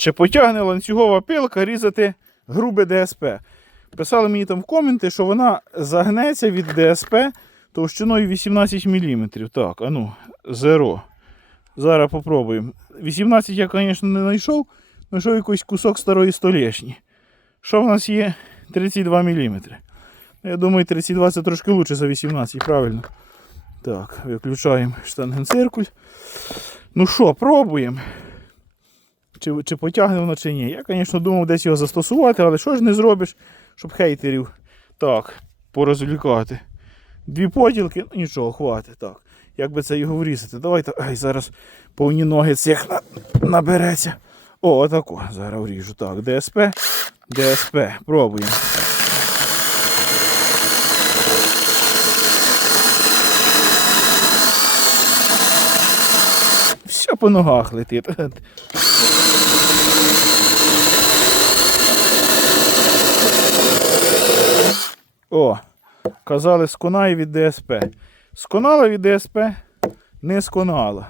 Чи потягне ланцюгова пилка різати грубе ДСП? Писали мені там в коменти, що вона загнеться від ДСП товщиною 18 мм. Так, а ну, зеро. Зараз попробуємо. 18 я, звісно, не знайшов, знайшов якийсь кусок старої столешні. Що в нас є? 32 мм. Я думаю, 32 це трошки краще за 18, правильно. Так, виключаємо штангенциркуль. Ну що, пробуємо. Чи, чи потягне воно, чи ні. Я, звісно, думав десь його застосувати, але що ж не зробиш, щоб хейтерів так, порозвлікати. Дві поділки, ну нічого, хватить. Так. Як би це його врізати? Давайте ай, зараз повні ноги цих на, набереться. О, отако. Зараз вріжу. Так, ДСП, ДСП. Пробуємо. По ногах летить. О, казали, сконає від ДСП. Сконала від ДСП, не сконала.